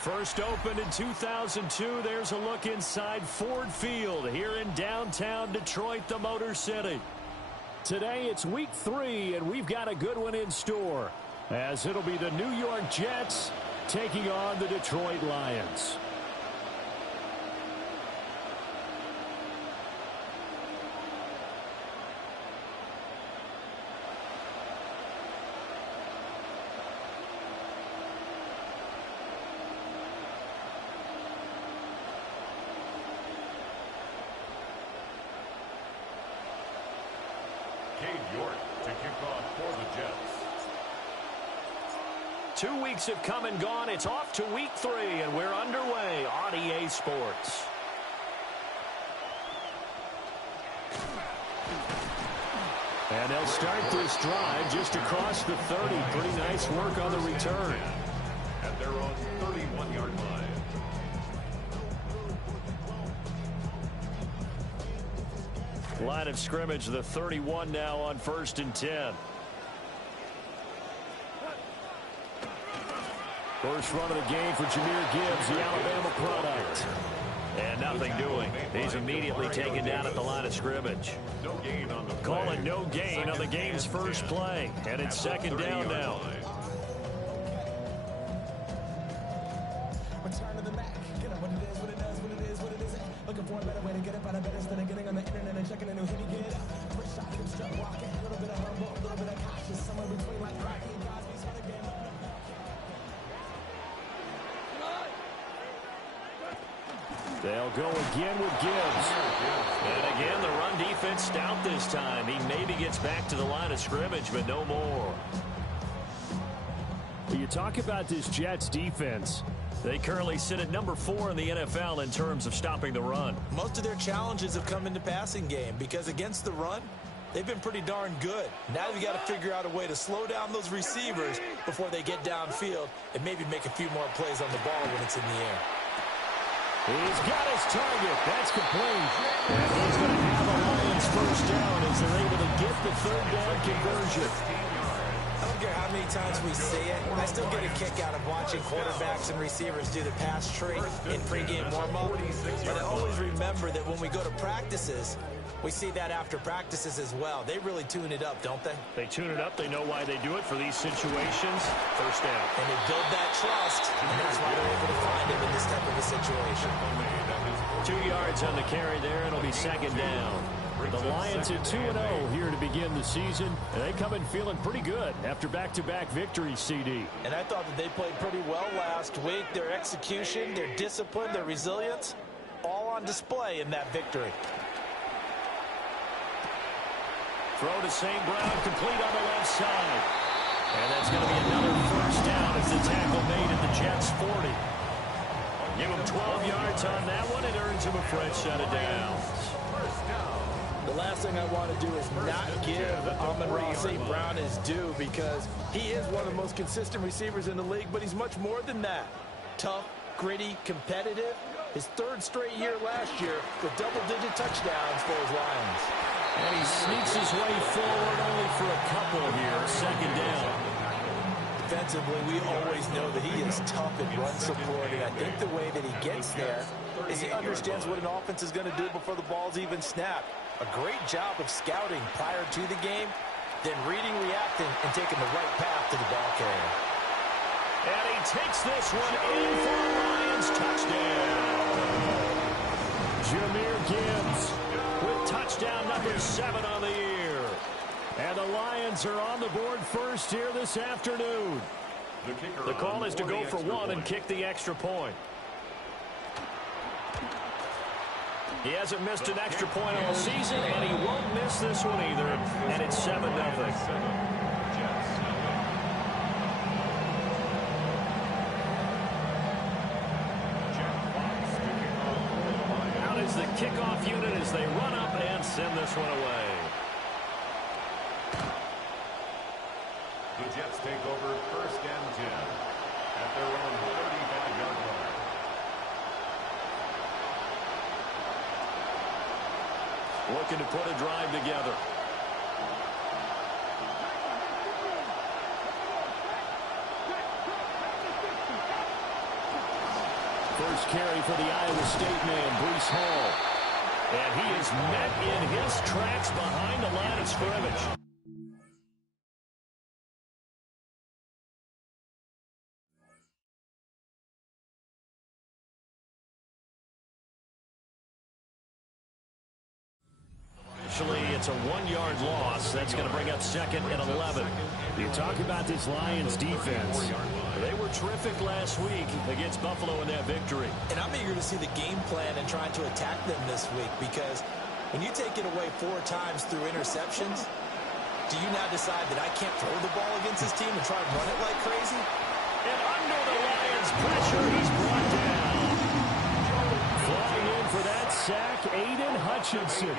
First opened in 2002, there's a look inside Ford Field here in downtown Detroit, the Motor City. Today it's week 3, and we've got a good one in store, as it'll be the New York Jets taking on the Detroit Lions. To kick off for the Jets. 2 weeks have come and gone. It's off to week 3, and we're underway on EA Sports. And they'll start this drive just across the 30. Pretty nice work on the return. At their own 31-yard line. Line of scrimmage, the 31 now on 1st and 10. First run of the game for Jahmyr Gibbs, the Alabama product. And nothing doing. He's immediately taken down at the line of scrimmage. No gain on the play. Call it no gain on the game's first play. And it's 2nd down now. Return to the Mac. Get up what it is, what it does, what it is, what it isn't. Looking for a better way to get it, but I bet instead of getting on the internet and checking a new hit, get up. First shot, hip strut walking. A little bit of humble, a little bit of cautious. Somewhere between like Rocky and Cosby's for the game. They'll go again with Gibbs. And again, the run defense stout this time. He maybe gets back to the line of scrimmage, but no more. You talk about this Jets defense. They currently sit at number 4 in the NFL in terms of stopping the run. Most of their challenges have come in the passing game because against the run, they've been pretty darn good. Now they've got to figure out a way to slow down those receivers before they get downfield and maybe make a few more plays on the ball when it's in the air. He's got his target. That's complete. And he's going to have a Lions first down as they're able to get the 3rd down conversion. I don't care how many times we say it, I still get a kick out of watching quarterbacks and receivers do the pass tree in pregame warm-up. But I always remember that when we go to practices, we see that after practices as well. They really tune it up, don't they? They tune it up. They know why they do it for these situations. First down. And they build that trust, and that's why they're able to find him in this type of a situation. 2 yards on the carry there. It'll be 2nd down. The Lions at 2-0 here to begin the season. And they come in feeling pretty good after back-to-back victories, CD. And I thought that they played pretty well last week. Their execution, their discipline, their resilience, all on display in that victory. Throw to St. Brown, complete on the left side. And that's going to be another first down as the tackle made at the Jets' 40. Give him 12 yards on that one. It earns him a fresh set of downs. The last thing I want to do is not give Amon-Ra St. Brown his due because he is one of the most consistent receivers in the league, but he's much more than that. Tough, gritty, competitive. His 3rd straight year last year with double-digit touchdowns for his Lions. And he sneaks his way forward only for a couple here. 2nd down. Defensively, we always know that he is tough in run support, and I think the way that he gets there is he understands what an offense is going to do before the ball's even snapped. A great job of scouting prior to the game, then reading, reacting, and taking the right path to the ball carrier. And he takes this one in for a Lions touchdown. Jahmyr Gibbs with touchdown number 7 on the year. And the Lions are on the board first here this afternoon. The call is to go for 1 and kick the extra point. He hasn't missed an extra point all season, and he won't miss this one either. And it's 7-0. Out is the kickoff unit as they run up and send this one away. The Jets take over 1st and 10 at their own 35-yard line. Looking to put a drive together. First carry for the Iowa State man, Breece Hall. And he is met in his tracks behind the line of scrimmage. It's a 1-yard loss. That's going to bring up 2nd and 11. You talk about this Lions defense. They were terrific last week against Buffalo in that victory. And I'm eager to see the game plan and trying to attack them this week, because when you take it away 4 times through interceptions, do you now decide that I can't throw the ball against this team and try and run it like crazy? And under the Lions' pressure, he's brought down. Flying in for that sack, Aiden Hutchinson.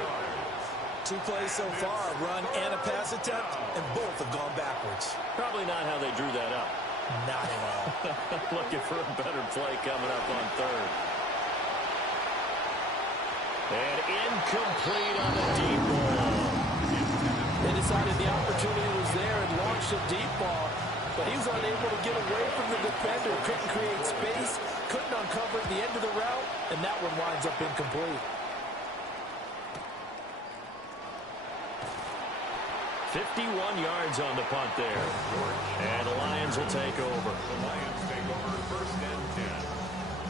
2 plays so far, a run and a pass attempt, and both have gone backwards. Probably not how they drew that up. Not at all. Looking for a better play coming up on 3rd. And incomplete on the deep ball. They decided the opportunity was there and launched a deep ball, but he was unable to get away from the defender, couldn't create space, couldn't uncover at the end of the route, and that one winds up incomplete. 51 yards on the punt there. And the Lions will take over. The Lions take over 1st and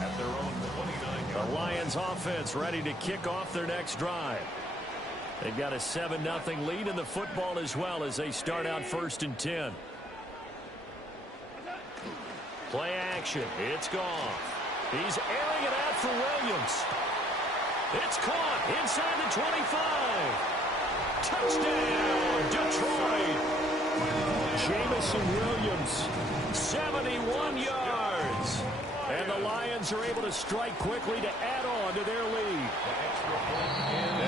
10 at their own 29-yard. The Lions offense ready to kick off their next drive. They've got a 7-0 lead in the football as well as they start out 1st and 10. Play action. It's gone. He's airing it out for Williams. It's caught inside the 25. Touchdown, Detroit. Jamison Williams, 71 yards. And the Lions are able to strike quickly to add on to their lead.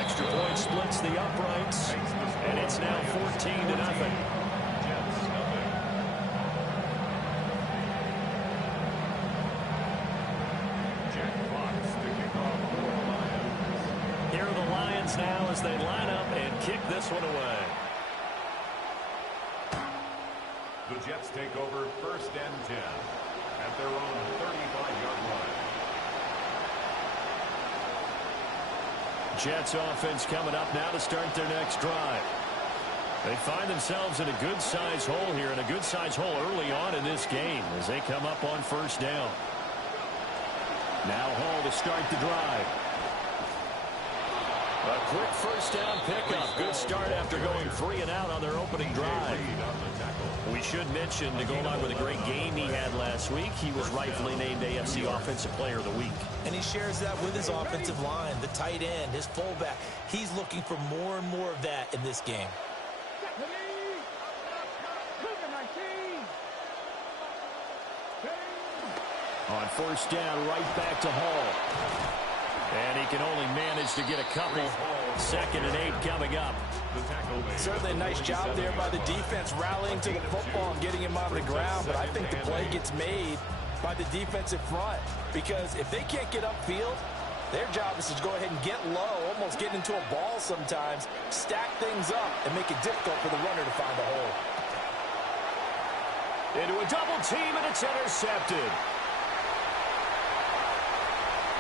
Extra point splits the uprights, and it's now 14-0. Here are the Lions now as they line up and kick this one away. The Jets take over 1st and 10 at their own 35-yard line. Jets offense coming up now to start their next drive. They find themselves in a good-sized hole here, and a good-sized hole early on in this game as they come up on 1st down. Now Hall to start the drive. A quick 1st down pickup. Good start after going 3 and out on their opening drive. We should mention, to go along with a great game he had last week, he was rightfully named AFC Offensive Player of the Week. And he shares that with his offensive line, the tight end, his fullback. He's looking for more and more of that in this game. On 1st down, right back to Hall. And he can only manage to get a couple. 2nd and 8 coming up. Certainly a nice job there by the defense, rallying to the football and getting him on the ground. But I think the play gets made by the defensive front, because if they can't get upfield, their job is to go ahead and get low, almost get into a ball sometimes, stack things up, and make it difficult for the runner to find a hole. Into a double team, and it's intercepted.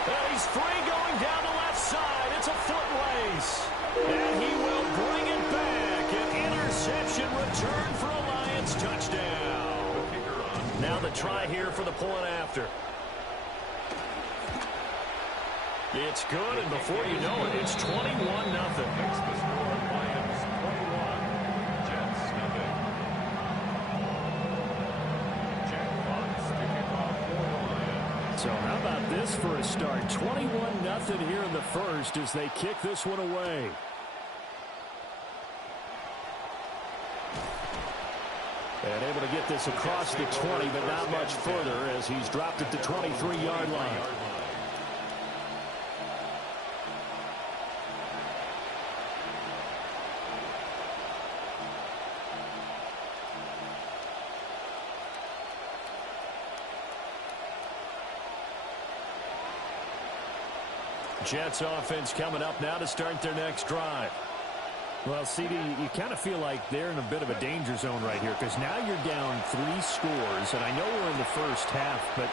And he's free going down the left side. It's a foot race. And he will bring it back. An interception return for a Lions touchdown. Now the try here for the point after. It's good, and before you know it, it's 21-0. So how about this? this for a start. 21-0 here in the first as they kick this one away. And able to get this across the 20, but not much further as he's dropped at the 23-yard line. Jets offense coming up now to start their next drive. Well, CD, you kind of feel like they're in a bit of a danger zone right here because now you're down 3 scores, and I know we're in the first half, but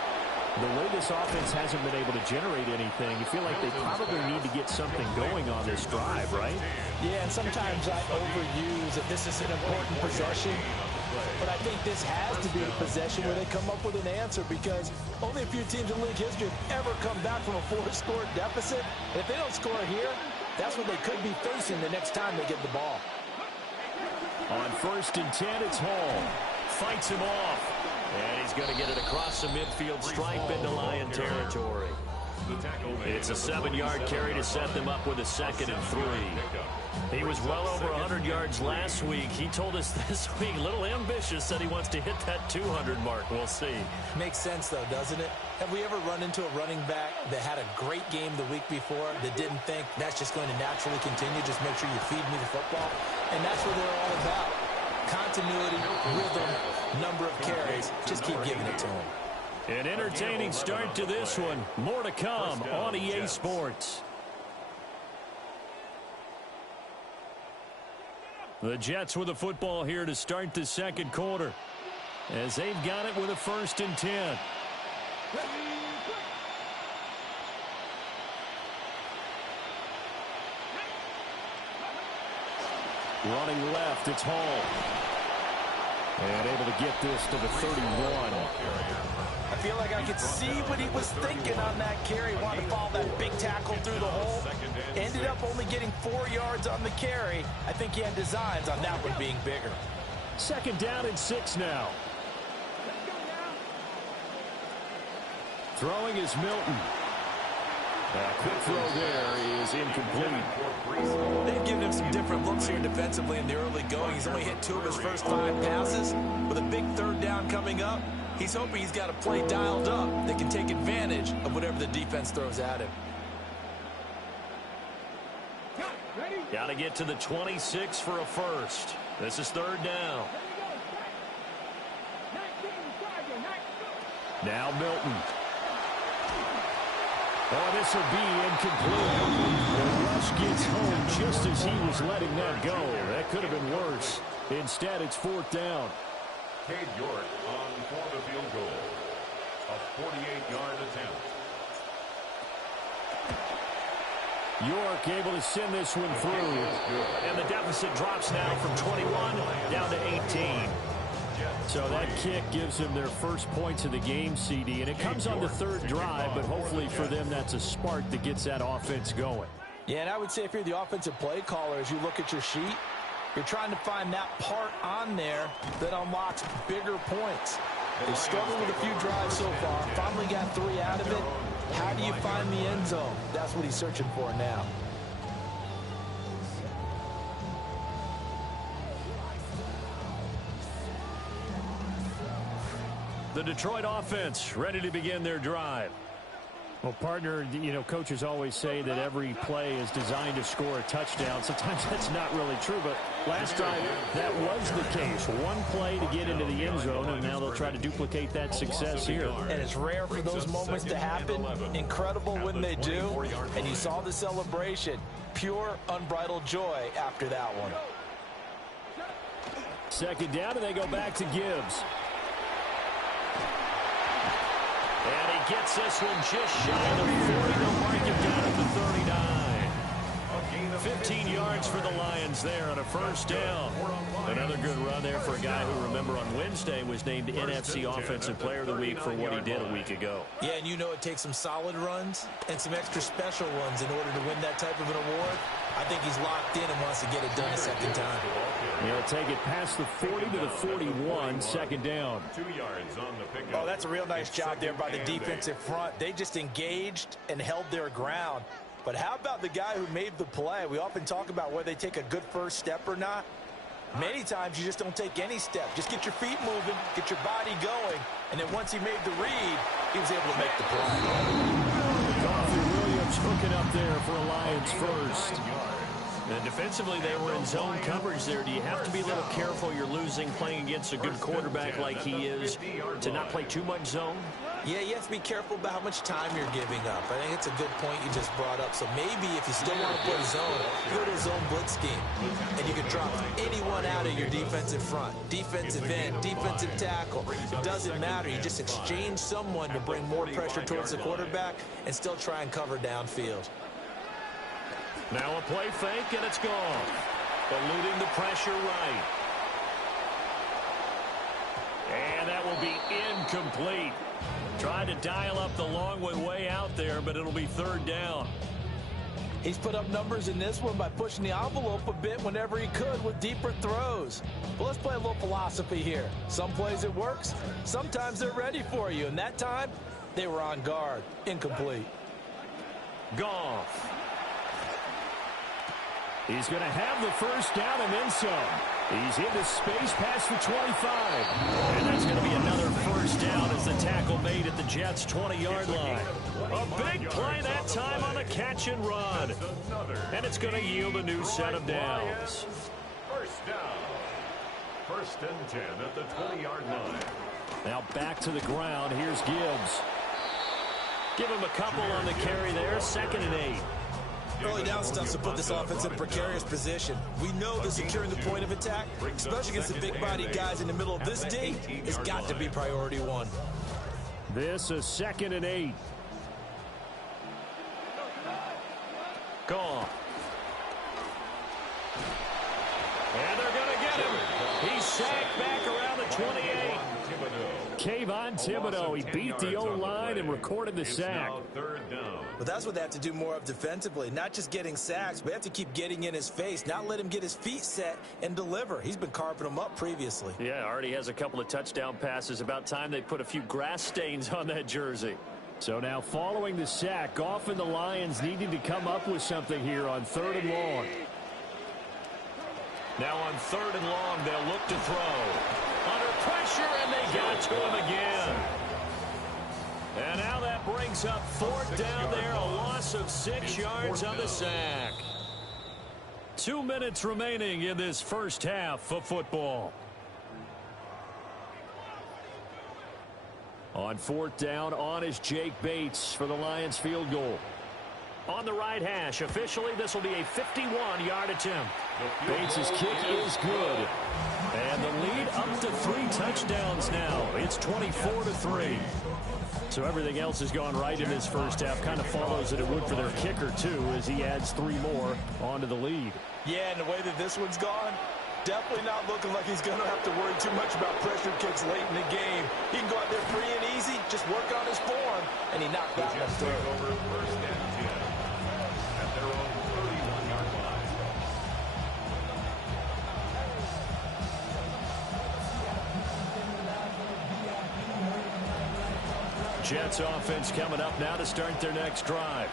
the way this offense hasn't been able to generate anything, you feel like they probably need to get something going on this drive, right? Yeah, and sometimes I overuse that this is an important possession, but I think this has to be the possession where they come up with an answer because only a few teams in league history have ever come back from a 4-score deficit. And if they don't score here, that's what they could be facing the next time they get the ball. On 1st and 10, it's Hall. Fights him off. And he's going to get it across the midfield stripe into Lion territory. It's a 7-yard carry to set them up with a 2nd and 3. He was well over 100 yards last week. He told us this week, a little ambitious, said he wants to hit that 200 mark. We'll see. Makes sense, though, doesn't it? Have we ever run into a running back that had a great game the week before that didn't think that's just going to naturally continue? Just make sure you feed me the football. And that's what they're all about. Continuity, rhythm, number of carries. Just keep giving it to him. An entertaining start to this one. More to come on EA Sports. The Jets with the football here to start the second quarter as they've got it with a 1st and 10. Running left, it's Hall. And able to get this to the 31. I feel like I could see what he was thinking on that carry. Wanted to follow that big tackle through the hole. Ended up only getting 4 yards on the carry. I think he had designs on that one being bigger. 2nd down and 6 now. Throwing is Milton. A quick throw there is incomplete. They've given him some different looks here defensively in the early going. He's only hit 2 of his first 5 passes. With a big 3rd down coming up, he's hoping he's got a play dialed up that can take advantage of whatever the defense throws at him. Got to get to the 26 for a first. This is 3rd down. Now Milton. Oh, this will be incomplete. The rush gets home just as he was letting that go. That could have been worse. Instead, it's 4th down. Cade York on for the field goal. A 48-yard attempt. York able to send this one through. And the deficit drops now from 21 down to 18. So that kick gives them their first points of the game, CD. And it comes on the 3rd drive, but hopefully for them that's a spark that gets that offense going. Yeah, and I would say if you're the offensive play caller, as you look at your sheet, you're trying to find that part on there that unlocks bigger points. They've struggled with a few drives so far. Finally got 3 out of it. How do you find the end zone? That's what he's searching for now. The Detroit offense ready to begin their drive. Well, partner, you know, coaches always say that every play is designed to score a touchdown. Sometimes that's not really true, but last drive, that was the case. One play to get into the end zone, and now they'll try to duplicate that success here. And it's rare for those moments to happen. Incredible when they do. And you saw the celebration. Pure, unbridled joy after that one. 2nd down, and they go back to Gibbs. And he gets this one just shy of the 40. They'll mark him down at the 39. 15 yards for the Lions there on a first down. Another good run there for a guy who, remember, on Wednesday was named NFC Offensive Player of the Week for what he did a week ago. Yeah, and you know it takes some solid runs and some extra special ones in order to win that type of an award. I think he's locked in and wants to get it done a second time. He'll take it past the 40 to the 41, second down. 2 yards on the pickup. Oh, that's a real nice job there by the defensive front. They just engaged and held their ground. But how about the guy who made the play? We often talk about whether they take a good first step or not. Many times you just don't take any step. Just get your feet moving, get your body going, and then once he made the read, he was able to make the play. Williams hooking up there for a Lions first. And defensively, they were in zone coverage there. Do you have to be a little careful? You're losing playing against a good quarterback like he is to not play too much zone? Yeah, you have to be careful about how much time you're giving up. I think it's a good point you just brought up. So maybe if you still want to play zone, go to a zone blitz scheme. And you can drop anyone out of your defensive front. Defensive end, defensive tackle. It doesn't matter. You just exchange someone to bring more pressure towards the quarterback and still try and cover downfield. Now a play fake, and it's gone. Eluding the pressure right. And that will be incomplete. Tried to dial up the long way out there, but it'll be third down. He's put up numbers in this one by pushing the envelope a bit whenever he could with deeper throws. But let's play a little philosophy here. Some plays it works. Sometimes they're ready for you. And that time, they were on guard. Incomplete. Goff. He's going to have the first down and then some. He's into space past the 25. And that's going to be another first down as the tackle made at the Jets' 20-yard line. A big play that time on the catch and run. And it's going to yield a new set of downs. First down. First and 10 at the 20-yard line. Now back to the ground. Here's Gibbs. Give him a couple on the carry there. Second and 8. Early down stuff to put this offense in a precarious position. We know that securing the point of attack, especially against the big-bodied guys in the middle of this D, has got to be priority one. This is second and 8. Gone. And they're going to get him. He's sacked back around the 28. Kayvon Thibodeau, he beat the O-line and recorded the sack. But that's what they have to do more of defensively. Not just getting sacks, but have to keep getting in his face. Not let him get his feet set and deliver. He's been carping them up previously. Yeah, already has a couple of touchdown passes. About time they put a few grass stains on that jersey. So now following the sack, Goff and the Lions needing to come up with something here on third and long. Now on third and long, they'll look to throw. Under pressure, and they got to him again. And now that brings up fourth down there, a loss of 6 yards on the sack. 2 minutes remaining in this first half of football. On fourth down, on is Jake Bates for the Lions field goal. On the right hash, officially this will be a 51-yard attempt. Bates' kick is good. And the lead up to 3 touchdowns now. It's 24-3. So everything else has gone right in this first half. Kind of follows that it would for their kicker, too, as he adds 3 more onto the lead. Yeah, and the way that this one's gone, definitely not looking like he's going to have to worry too much about pressure kicks late in the game. He can go out there free and easy, just work on his form, and he knocked that one through. Over first and 10 at their own 31-yard line. Jets offense coming up now to start their next drive.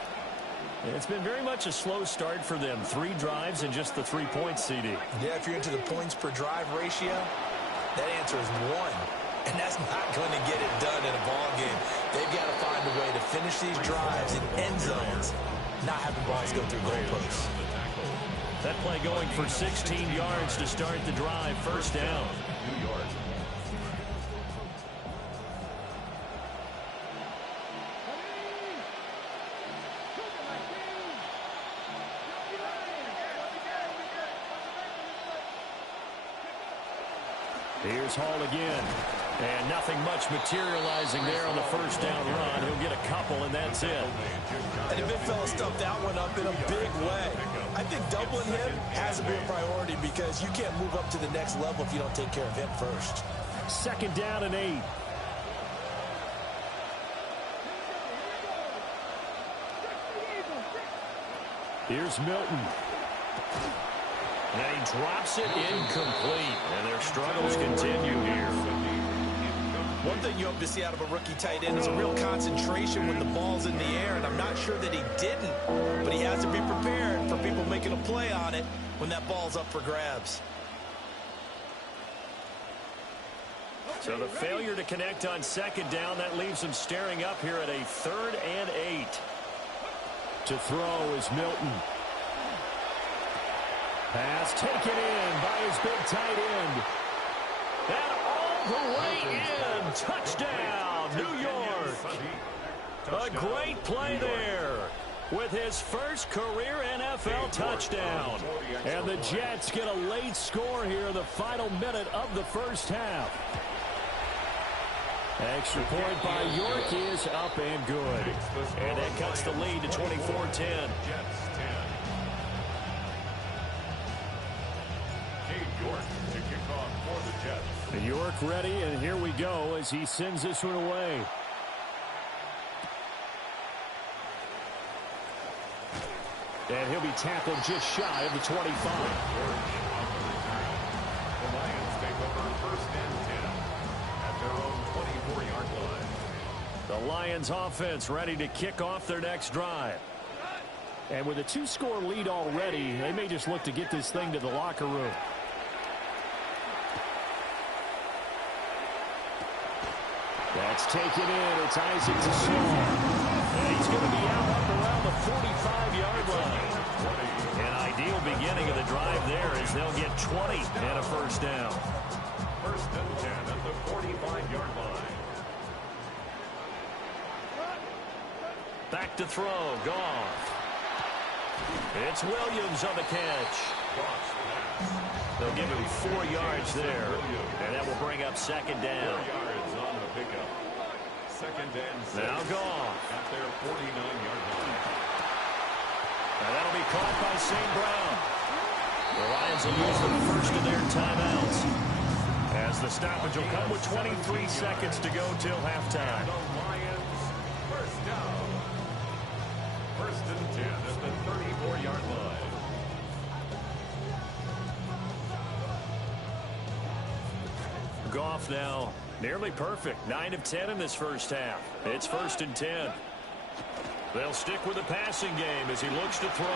It's been very much a slow start for them. 3 drives and just the 3 points, CD. Yeah, if you're into the points per drive ratio, that answer is 1. And that's not going to get it done in a ball game. They've got to find a way to finish these drives in end zones, not having balls go through goalposts. That play going for 16 yards to start the drive. First down. New York. Here's Hall again. And nothing much materializing there on the first down run. He'll get a couple, and that's it. And the big fella stuffed that one up in a big way. I think doubling him has to be a priority because you can't move up to the next level if you don't take care of him first. Second down and 8. Here's Milton. And he drops it incomplete. And their struggles continue here. One thing you hope to see out of a rookie tight end is a real concentration when the ball's in the air, and I'm not sure that he didn't, but he has to be prepared for people making a play on it when that ball's up for grabs. So the failure to connect on second down, that leaves him staring up here at a 3rd and 8. To throw is Milton. Pass taken in by his big tight end. And all the way in. Touchdown, New York. A great play there with his first career NFL touchdown. And the Jets get a late score here in the final minute of the first half. Extra point by York is up and good. And that cuts the lead to 24-10. York ready, and here we go as he sends this one away. And he'll be tackled just shy of the 25. The Lions take over 1st and 10 at their own 24-yard line. The Lions offense ready to kick off their next drive. And with a 2-score lead already, they may just look to get this thing to the locker room. That's taken in. It's Isaac to Spar. And he's going to be out up around the 45-yard line. An ideal beginning of the drive there as they'll get 20 and a first down. 1st and 10 at the 45-yard line. Back to throw. Goff. It's Williams on the catch. They'll give him 4 yards there. And that will bring up second down. 4 yards on the pickup. 2nd and 6. Now Goff. At their 49-yard line. And that'll be caught by St. Brown. The Lions will use the first of their timeouts. As the stoppage will come with 23 seconds to go till halftime. The Lions first down. 1st and 10 at the 34-yard line. Goff now nearly perfect. 9 of 10 in this first half. It's 1st and 10. They'll stick with the passing game as he looks to throw.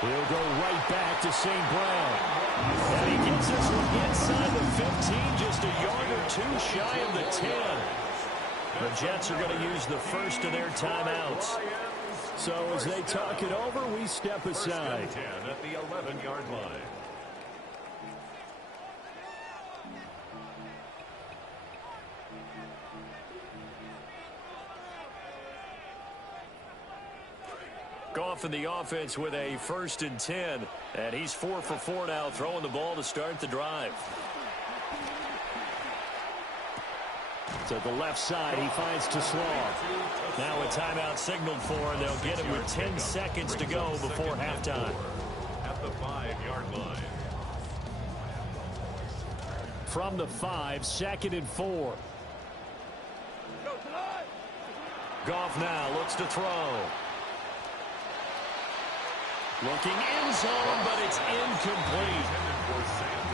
He'll go right back to St. Brown. And he gets this one inside the 15, just a yard or 2 shy of the 10. The Jets are going to use the first of their timeouts. So as they talk it over, we step aside. 10 at the 11-yard line. Goff in the offense with a 1st and 10. And he's 4 for 4 now, throwing the ball to start the drive. To the left side, he finds Teslar. Now a timeout signaled for, and they'll get it with 10 seconds to go before halftime. At the 5-yard line. From the 5, 2nd and 4. Goff now looks to throw. Looking in zone, but it's incomplete.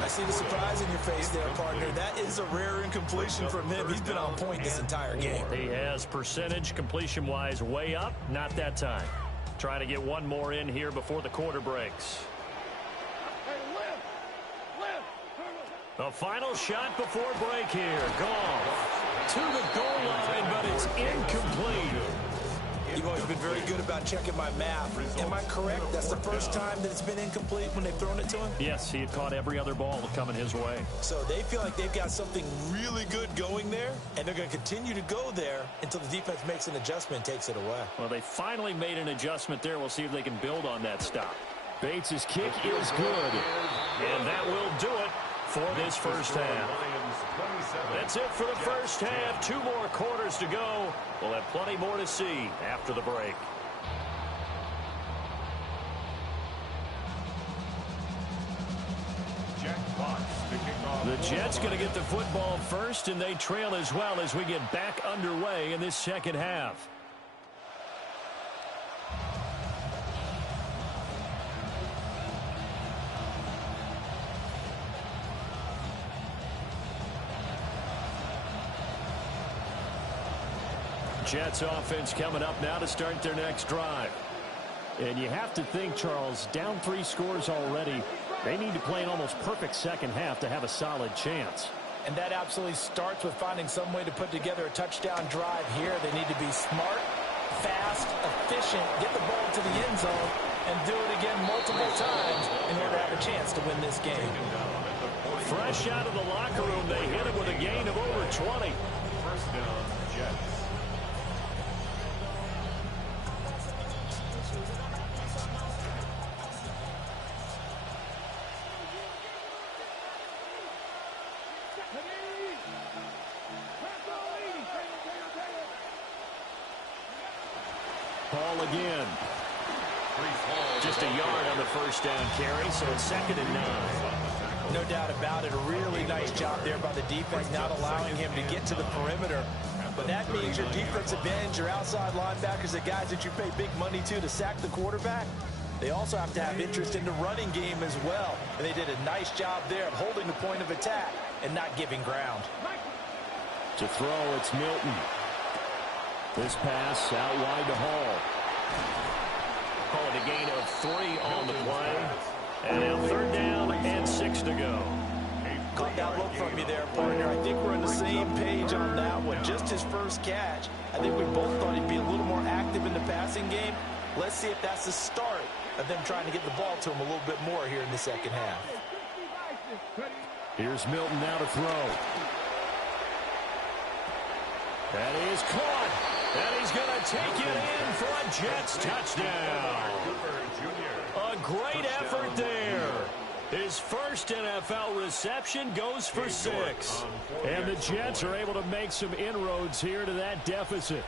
I see the surprise in your face there, partner. That is a rare incompletion from him. He's been on point this entire game. He has percentage completion-wise way up. Not that time. Trying to get one more in here before the quarter breaks. The final shot before break here. Goff to the goal line, but it's incomplete. You've always been very good about checking my math. Am I correct? That's the first time that it's been incomplete when they've thrown it to him? Yes, he had caught every other ball coming his way. So they feel like they've got something really good going there, and they're going to continue to go there until the defense makes an adjustment and takes it away. Well, they finally made an adjustment there. We'll see if they can build on that stop. Bates' kick is good, and that will do it for this first half. that's it for the first half. 2 more quarters to go. We'll have plenty more to see after the break. The Jets going to get the football first, and they trail as well as we get back underway in this second half. Jets offense coming up now to start their next drive. And you have to think, Charles, down 3 scores already. They need to play an almost perfect second half to have a solid chance. And that absolutely starts with finding some way to put together a touchdown drive here. They need to be smart, fast, efficient, get the ball to the end zone, and do it again multiple times in order to have a chance to win this game. Fresh out of the locker room, they hit it with a gain of over 20. First down, Jets. Ball again. Just a yard on the first down carry, so it's 2nd and 9. No doubt about it. A really nice job there by the defense, not allowing him to get to the perimeter. But that means your defensive ends, your outside linebackers, the guys that you pay big money to sack the quarterback, they also have to have interest in the running game as well. And they did a nice job there of holding the point of attack and not giving ground. To throw, it's Milton. This pass out wide to Hall. Call it a gain of 3 on the play. And now 3rd down and 6 to go. Caught that look from you there, partner. I think we're on the same page on that one. Just his first catch. I think we both thought he'd be a little more active in the passing game. Let's see if that's the start of them trying to get the ball to him a little bit more here in the second half. Here's Milton now to throw. That is caught. And he's going to take it in for a Jets touchdown. A great effort there. His first NFL reception goes for 6. And the Jets are able to make some inroads here to that deficit.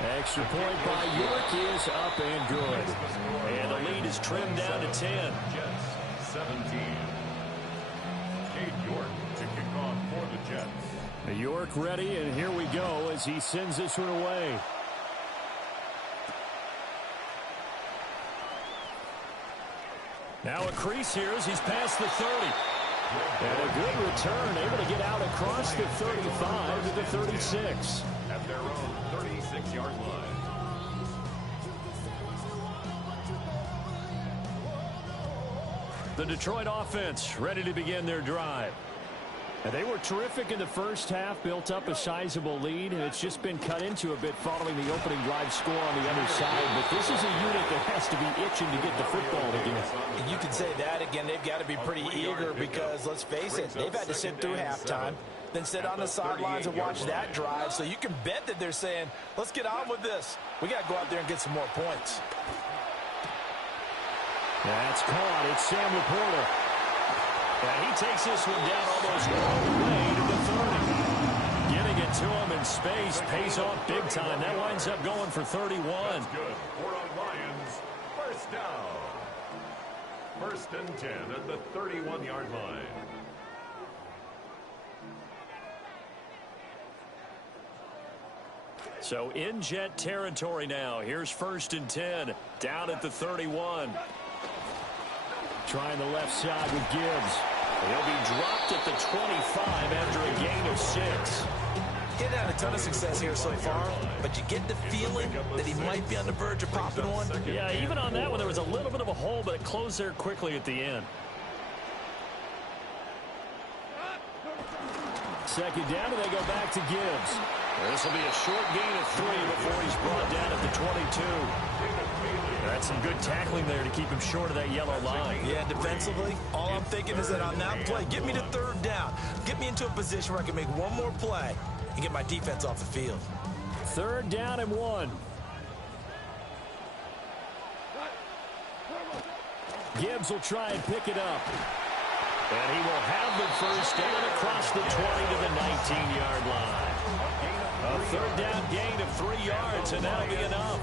Extra point by York is up and good. And the lead is trimmed down to 10. Jets 17. York to kick off for the Jets. York ready, and here we go as he sends this one away. Now a crease here as he's past the 30. And a good return, able to get out across the 35 to the 36. At their own 36-yard line. The Detroit offense ready to begin their drive. And they were terrific in the first half, built up a sizable lead, and it's just been cut into a bit following the opening drive score on the other side. But this is a unit that has to be itching to get the football again. And you can say that again. They've got to be pretty eager because, let's face it, they've had to sit through halftime, then sit on the sidelines and watch that drive. So you can bet that they're saying, let's get on with this. We got to go out there and get some more points. That's caught. It's Sam Laporta. And he takes this one down almost all the way to the 30. Getting it to him in space pays off big time. That winds up going for 31. That's good. For the Lions, first down. 1st and 10 at the 31-yard line. So in Jet territory now. Here's 1st and 10 down at the 31. Trying the left side with Gibbs. He'll be dropped at the 25 after a gain of 6. Getting had a ton of success here so far, but you get the feeling that he might be on the verge of popping one. Yeah, even on that one, there was a little bit of a hole, but it closed there quickly at the end. 2nd down, and they go back to Gibbs. This will be a short gain of 3 before he's brought down at the 22. That's some good tackling there to keep him short of that yellow line. Yeah, defensively, all I'm thinking is that on that play, get me to 3rd down. Get me into a position where I can make one more play and get my defense off the field. 3rd down and 1. Gibbs will try and pick it up. And he will have the first down across the 20 to the 19-yard line. A third down gain of 3 yards, and that'll be enough.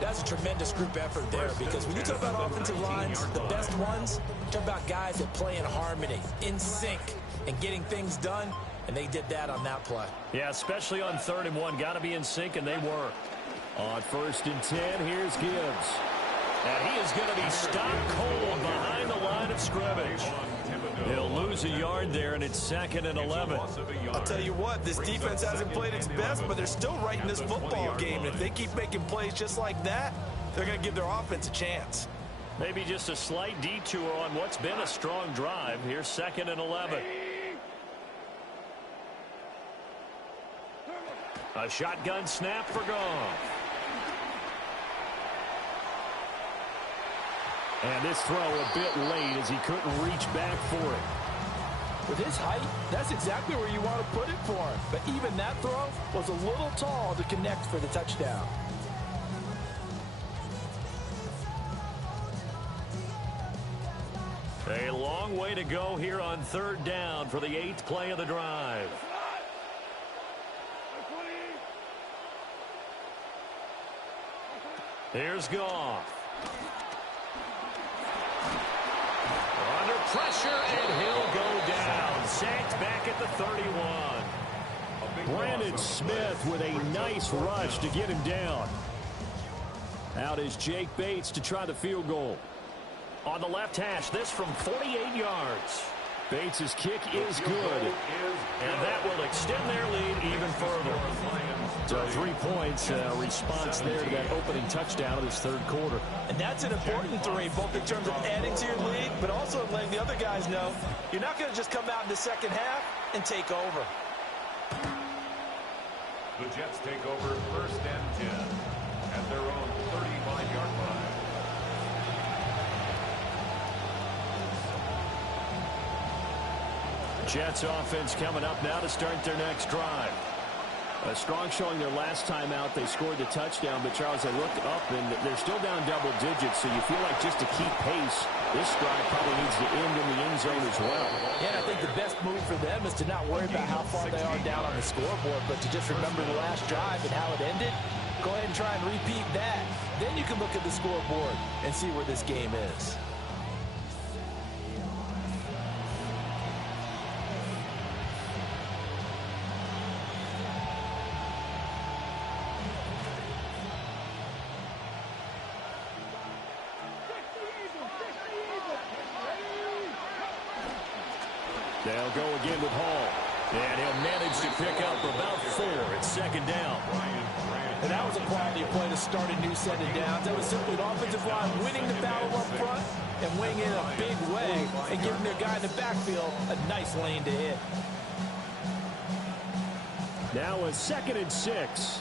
That's a tremendous group effort there, because when you talk about offensive lines, the best ones, you talk about guys that play in harmony, in sync, and getting things done, and they did that on that play. Yeah, especially on 3rd and 1. Got to be in sync, and they were. On 1st and 10, here's Gibbs. And he is going to be stopped cold behind the line of scrimmage. He'll lose a yard there, and it's 2nd and 11. I'll tell you what, this defense hasn't played its best, but they're still right in this football game. And if they keep making plays just like that, they're going to give their offense a chance. Maybe just a slight detour on what's been a strong drive. Here's 2nd and 11. A shotgun snap for Goff. And this throw a bit late as he couldn't reach back for it. With his height, that's exactly where you want to put it for him. But even that throw was a little tall to connect for the touchdown. A long way to go here on 3rd down for the 8th play of the drive. Here's Goff. Under pressure, and he'll go down. Sacked back at the 31. Brandon Smith with a nice rush to get him down. Out is Jake Bates to try the field goal. On the left hash, this from 48 yards. Bates' kick is good, and that will extend their lead even further. So 3 points, response there to that opening touchdown of this 3rd quarter. And that's an important 3, both in terms of adding to your lead, but also letting the other guys know you're not going to just come out in the second half and take over. The Jets take over 1st and 10 at their own 35-yard line. Jets offense coming up now to start their next drive. A strong showing their last time out. They scored the touchdown, but Charles, I looked up and they're still down double digits, so you feel like just to keep pace, this drive probably needs to end in the end zone as well. Yeah, I think the best move for them is to not worry about how far they are down on the scoreboard, but to just remember the last drive and how it ended. Go ahead and try and repeat that. Then you can look at the scoreboard and see where this game is. They'll go again with Hall. And he'll manage to pick up about 4. It's 2nd down. And that was a quality play to start a new set of downs. That was simply an offensive line winning the battle up front and winning in a big way and giving their guy in the backfield a nice lane to hit. Now a 2nd and 6.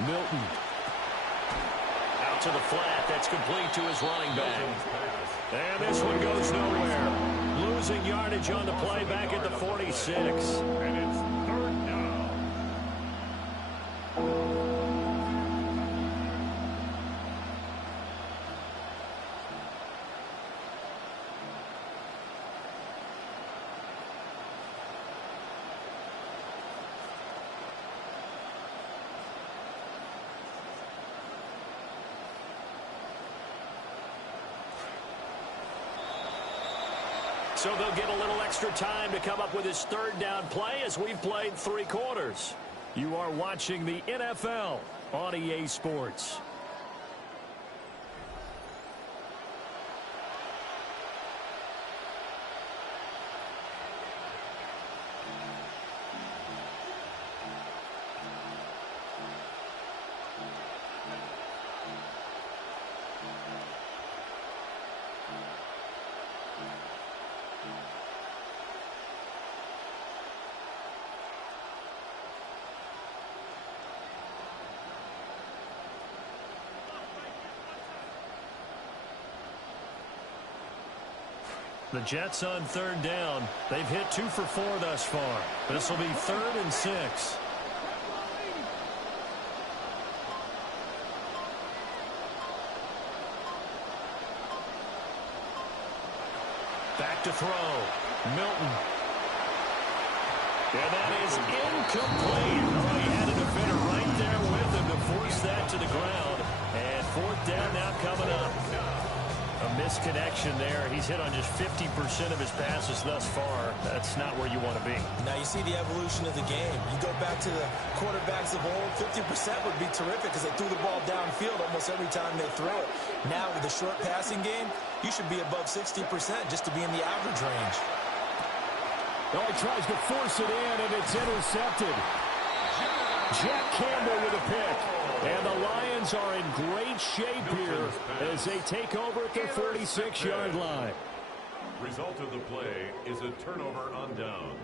Milton. Out to the flat. That's complete to his running back. And this one goes nowhere. Losing yardage on the play back at the 46. And it's 3rd down. So they'll get a little extra time to come up with his 3rd down play as we've played 3 quarters. You are watching the NFL on EA Sports. The Jets on third down. They've hit 2 for 4 thus far. This will be 3rd and 6. Back to throw. Milton. And that is incomplete. Oh, he had a defender right there with him to force that to the ground. And 4th down now coming up. A misconnection there. He's hit on just 50% of his passes thus far. That's not where you want to be. Now you see the evolution of the game. You go back to the quarterbacks of old, 50% would be terrific because they threw the ball downfield almost every time they throw it. Now with the short passing game, you should be above 60% just to be in the average range. Oh, he tries to force it in, and it's intercepted. Jack Campbell with a pick. And the Lions are in great shape here as they take over at their 46-yard line. Result of the play is a turnover on downs.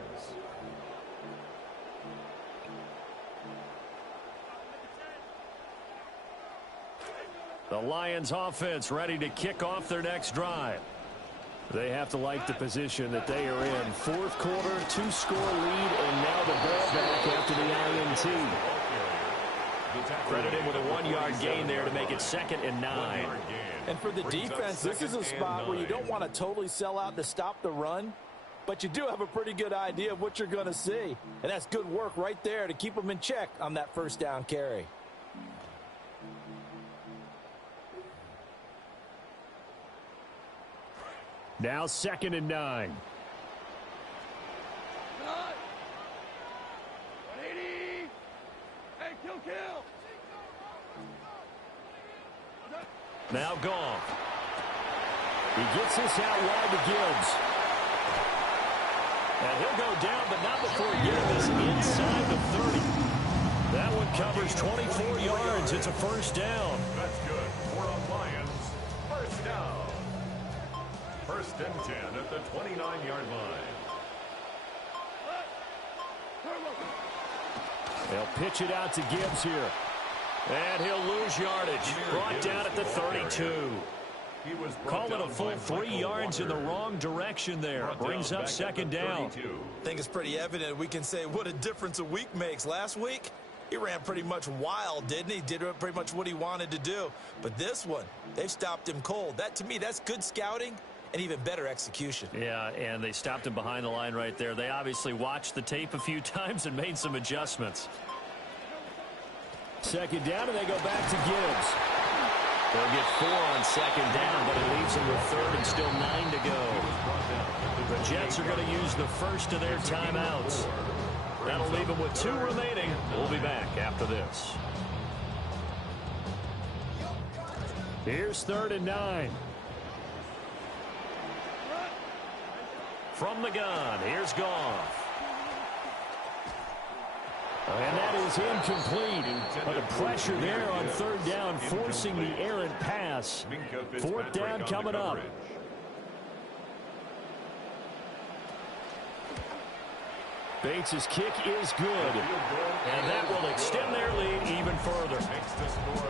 The Lions offense ready to kick off their next drive. They have to like the position that they are in. 4th quarter, 2-score lead, and now the ball back after the INT. Credited with a 1-yard gain there to make it 2nd and 9. And for the defense, this is a spot where you don't want to totally sell out to stop the run, but you do have a pretty good idea of what you're going to see. And that's good work right there to keep them in check on that 1st down carry. Now 2nd and 9. Now Goff. He gets this out wide to Gibbs. And he'll go down, but not before he gets this inside the 30. That one covers 24 yards. It's a 1st down. That's good. 4 on Lions. 1st down. 1st and 10 at the 29-yard line. They'll pitch it out to Gibbs here. And he'll lose yardage. Brought down at the 32. Call it a full 3 yards in the wrong direction there. Brings up 2nd down. I think it's pretty evident we can say what a difference a week makes. Last week, he ran pretty much wild, didn't he? Did pretty much what he wanted to do. But this one, they've stopped him cold. That, to me, that's good scouting and even better execution. Yeah, and they stopped him behind the line right there. They obviously watched the tape a few times and made some adjustments. 2nd down, and they go back to Gibbs. They'll get 4 on 2nd down, but it leaves them with 3rd and still 9 to go. The Jets are going to use the first of their timeouts. That'll leave them with 2 remaining. We'll be back after this. Here's 3rd and 9. From the gun, here's Goff. And that is incomplete. But the pressure there on 3rd down, forcing the errant pass. 4th down coming up. Bates' kick is good. And that will extend their lead even further.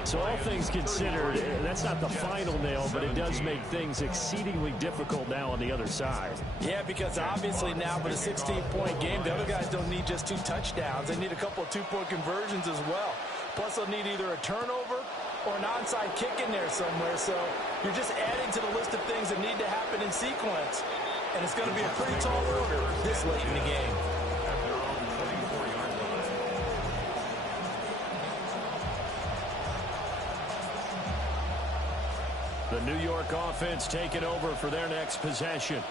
So all things considered, that's not the final nail, but it does make things exceedingly difficult now on the other side. Yeah, because obviously now with a 16-point game, the other guys don't need just 2 touchdowns. They need a couple of 2-point conversions as well. Plus, they'll need either a turnover or an onside kick in there somewhere. So you're just adding to the list of things that need to happen in sequence. And it's going to be a pretty tall order this late in the game. The New York offense taking over for their next possession.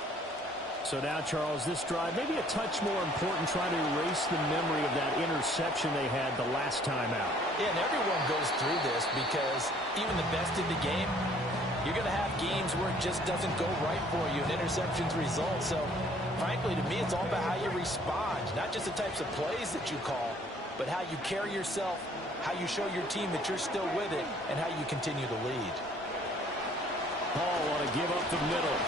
So now, Charles, this drive maybe a touch more important, trying to erase the memory of that interception they had the last time out. Yeah, and everyone goes through this because even the best in the game, you're going to have games where it just doesn't go right for you and interceptions result. So, frankly, to me, it's all about how you respond, not just the types of plays that you call, but how you carry yourself, how you show your team that you're still with it, and how you continue to lead. Ball want to give up the middle.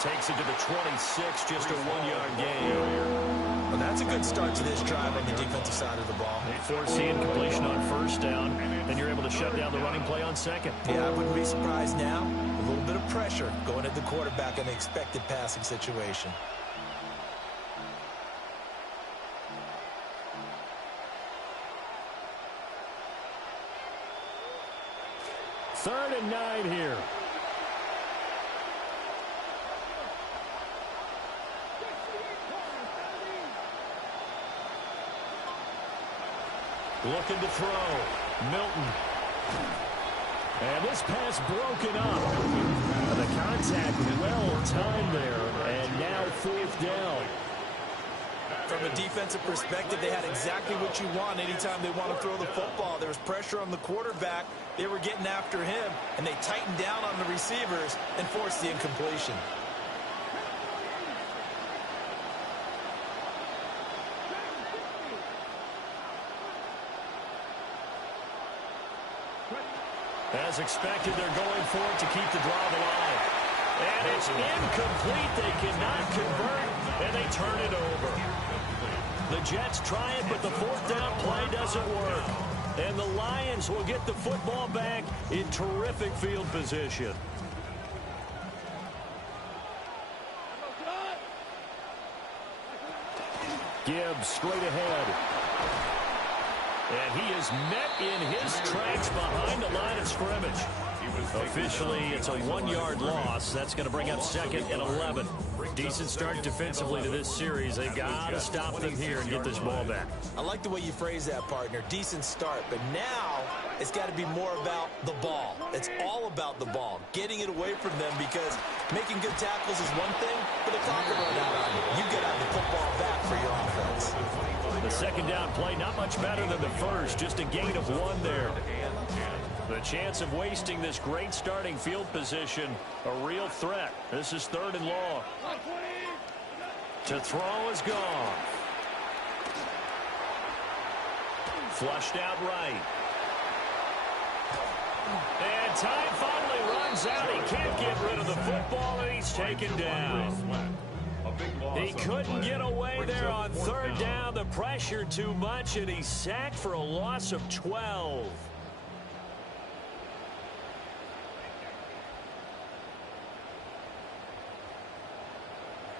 Takes it to the 26, just a 1-yard gain. Well, that's a good start to this drive on the defensive side of the ball. They force the incompletion on first down, and you're able to shut down the running play on second. Yeah, I wouldn't be surprised now. A little bit of pressure going at the quarterback in the expected passing situation. Third and 9 here. Looking to throw. Milton. And this pass broken up. The contact well timed there. And now fourth down. From a defensive perspective, they had exactly what you want anytime they want to throw the football. There was pressure on the quarterback. They were getting after him, and they tightened down on the receivers and forced the incompletion. As expected, they're going for it to keep the drive alive. And it's incomplete. They cannot convert, and they turn it over. The Jets try it, but the fourth down play doesn't work. And the Lions will get the football back in terrific field position. Gibbs straight ahead. And he is met in his tracks behind the line of scrimmage. Officially, it's a 1-yard loss. That's going to bring up second and 11. Decent start defensively to this series. They've got to stop them here and get this ball back. I like the way you phrase that, partner. Decent start. But now it's got to be more about the ball. It's all about the ball. Getting it away from them, because making good tackles is one thing, but the clock will run out on you. You got to have the football back for your offense. The second down play, not much better than the first. Just a gain of 1 there. The chance of wasting this great starting field position, a real threat. This is third and long. To throw is gone. Flushed out right. And time finally runs out. He can't get rid of the football, and he's taken down. He couldn't get away there on third down. The pressure too much, and he's sacked for a loss of 12.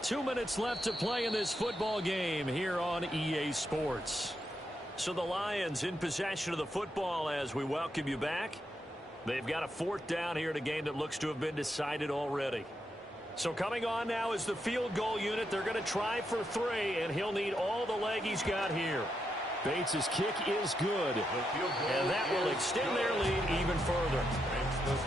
Two minutes left to play in this football game here on EA Sports. So the Lions in possession of the football as we welcome you back. They've got a fourth down here in a game that looks to have been decided already. So coming on now is the field goal unit. They're going to try for 3, and he'll need all the leg he's got here. Bates' kick is good, and that will extend their lead even further.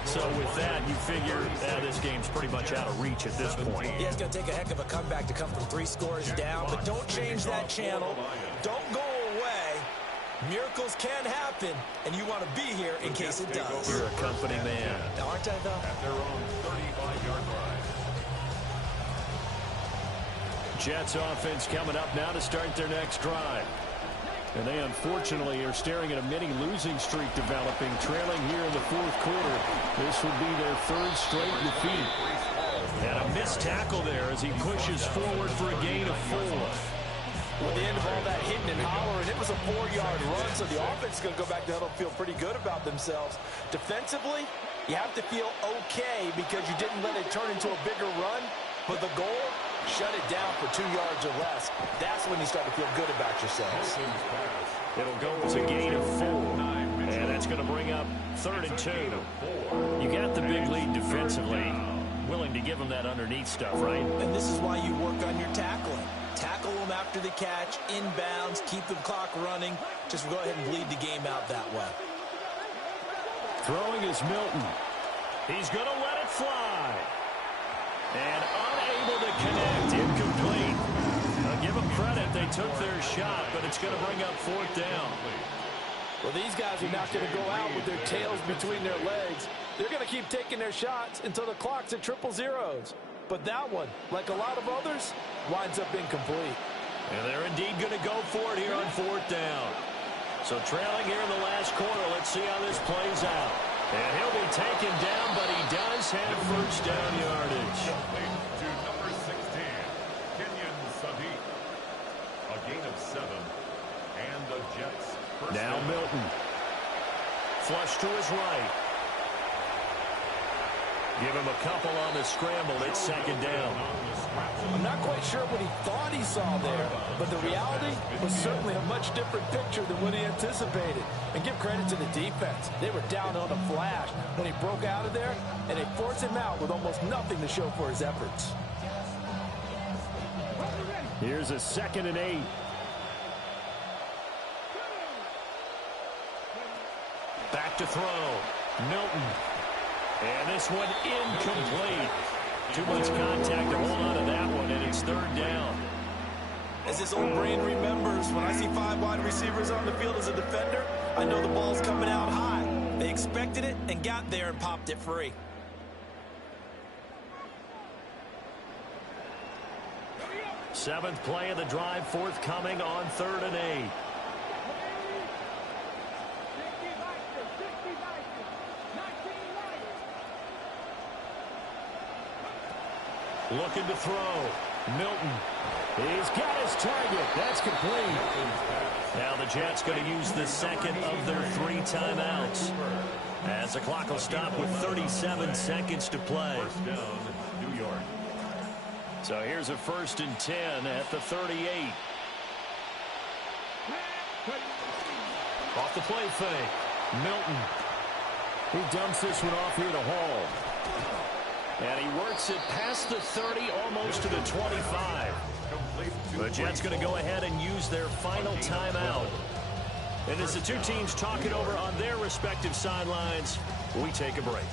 So with that, you figure this game's pretty much out of reach at this point. Yeah, it's going to take a heck of a comeback to come from 3 scores down, but don't change that channel. Don't go away. Miracles can happen, and you want to be here in case it does. You're a company man. Aren't I, though? At their own 35-yard line. Jets offense coming up now to start their next drive. And they unfortunately are staring at a mini losing streak developing, trailing here in the fourth quarter. This would be their 3rd straight defeat. And a missed tackle there as he pushes forward for a gain of 4. With the end of all that hitting and hollering, it was a 4-yard run, so the offense is going to go back to huddle, feel pretty good about themselves. Defensively, you have to feel okay because you didn't let it turn into a bigger run, but the goal, shut it down for 2 yards or less. That's when you start to feel good about yourselves. It'll go as a gain of 4. And that's going to bring up 3rd and 2. You got the big lead defensively. Willing to give them that underneath stuff, right? And this is why you work on your tackling. Tackle them after the catch, inbounds, keep the clock running. Just go ahead and bleed the game out that way. Throwing is Milton. He's going to let it fly. And unable to connect, incomplete. I'll give them credit, they took their shot, but it's going to bring up 4th down. Well, these guys are not going to go out with their tails between their legs. They're going to keep taking their shots until the clock's at 000. But that one, like a lot of others, winds up incomplete. And they're indeed going to go for it here on 4th down. So trailing here in the last quarter, let's see how this plays out. And he'll be taken down, but he does have first down yardage. To number 16, Kenyon Sadiq. A gain of 7. And the Jets first Now down. Milton. Flush to his right. Give him a couple on the scramble. It's second down. I'm not quite sure what he thought he saw there, but the reality was certainly a much different picture than what he anticipated. And give credit to the defense. They were down on a flash when he broke out of there, and they forced him out with almost nothing to show for his efforts. Here's a 2nd and 8. Back to throw. Milton. And this one incomplete. Too much contact to hold on to that one, and it's 3rd down. As his old brain remembers, when I see 5 wide receivers on the field as a defender, I know the ball's coming out high. They expected it and got there and popped it free. Seventh play of the drive forthcoming on 3rd and 8. Looking to throw. Milton. He's got his target. That's complete. Now the Jets going to use the 2nd of their 3 timeouts, as the clock will stop with 37 seconds to play. First down, New York. So here's a 1st and 10 at the 38. Off the play fake. Milton. He dumps this one off here to Hall. And he works it past the 30, almost to the 25. The Jets going to go ahead and use their final timeout. And as the two teams talk it over on their respective sidelines, we take a break.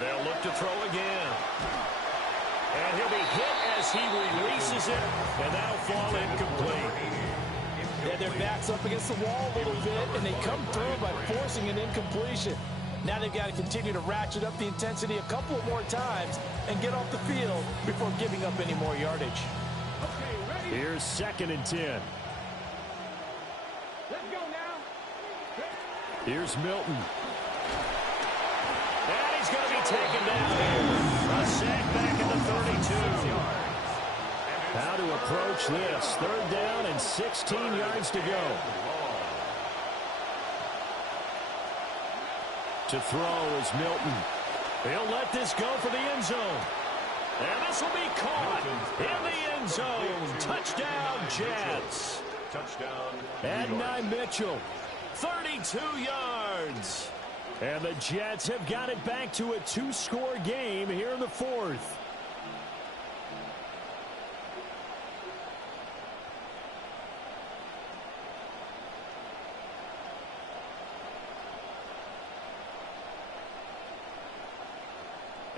They'll look to throw again. And he'll be hit as he releases it, and that'll fall incomplete. Yeah, their back's up against the wall a little bit, and they come through by forcing an incompletion. Now they've got to continue to ratchet up the intensity a couple of more times and get off the field before giving up any more yardage. Here's 2nd and 10. Let's go now. Here's Milton. And he's going to be taken down here. A sack back at the 32. How to approach this. 3rd down and 16 yards to go. To throw is Milton. He'll let this go for the end zone. And this will be caught in the end zone. Touchdown, Jets. Touchdown, Adonai Mitchell, 32 yards. And the Jets have got it back to a 2-score game here in the 4th.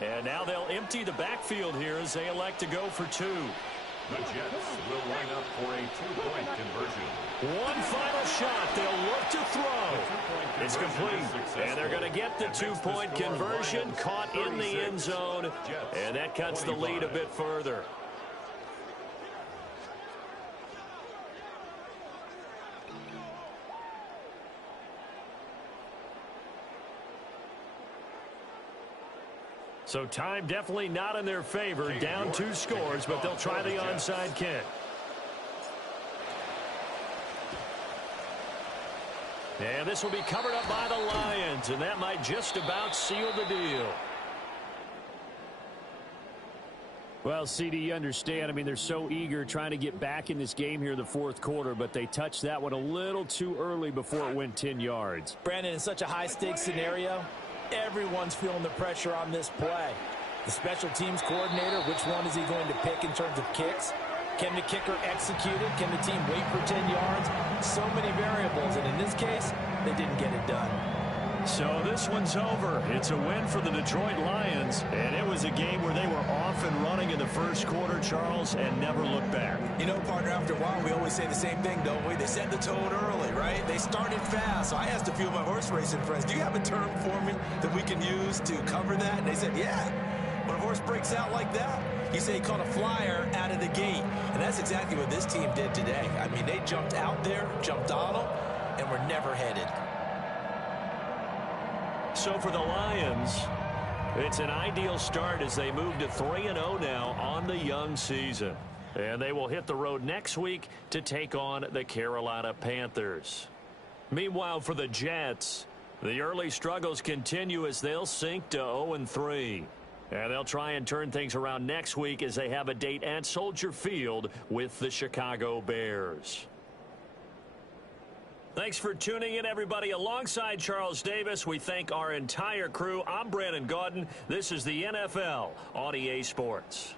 And now they'll empty the backfield here as they elect to go for 2. The Jets will line up for a 2-point conversion. One final shot. They'll look to throw. It's complete. And they're going to get the 2-point conversion, caught in the end zone. And that cuts the lead a bit further. So time definitely not in their favor. Down 2 scores, but they'll try the onside kick. And this will be covered up by the Lions, and that might just about seal the deal. Well, CD, you understand. I mean, they're so eager trying to get back in this game here in the 4th quarter, but they touched that one a little too early before it went 10 yards. Brandon, in such a high-stakes scenario, everyone's feeling the pressure on this play. The special teams coordinator, which one is he going to pick in terms of kicks? Can the kicker execute it? Can the team wait for 10 yards? So many variables, and in this case, they didn't get it done. So this one's over. It's a win for the Detroit Lions, and it was a game where they were off and running in the 1st quarter, Charles, and never looked back. You know, partner, after a while, we always say the same thing, don't we? They set the tone early, right? They started fast. So I asked a few of my horse racing friends, do you have a term for me that we can use to cover that? And they said, yeah. When a horse breaks out like that, you say he caught a flyer out of the gate. And that's exactly what this team did today. I mean, they jumped out there, jumped on them, and were never headed. So for the Lions, it's an ideal start as they move to 3-0 now on the young season. And they will hit the road next week to take on the Carolina Panthers. Meanwhile, for the Jets, the early struggles continue as they'll sink to 0-3. And they'll try and turn things around next week as they have a date at Soldier Field with the Chicago Bears. Thanks for tuning in, everybody. Alongside Charles Davis, we thank our entire crew. I'm Brandon Gaudin. This is the NFL on EA Sports.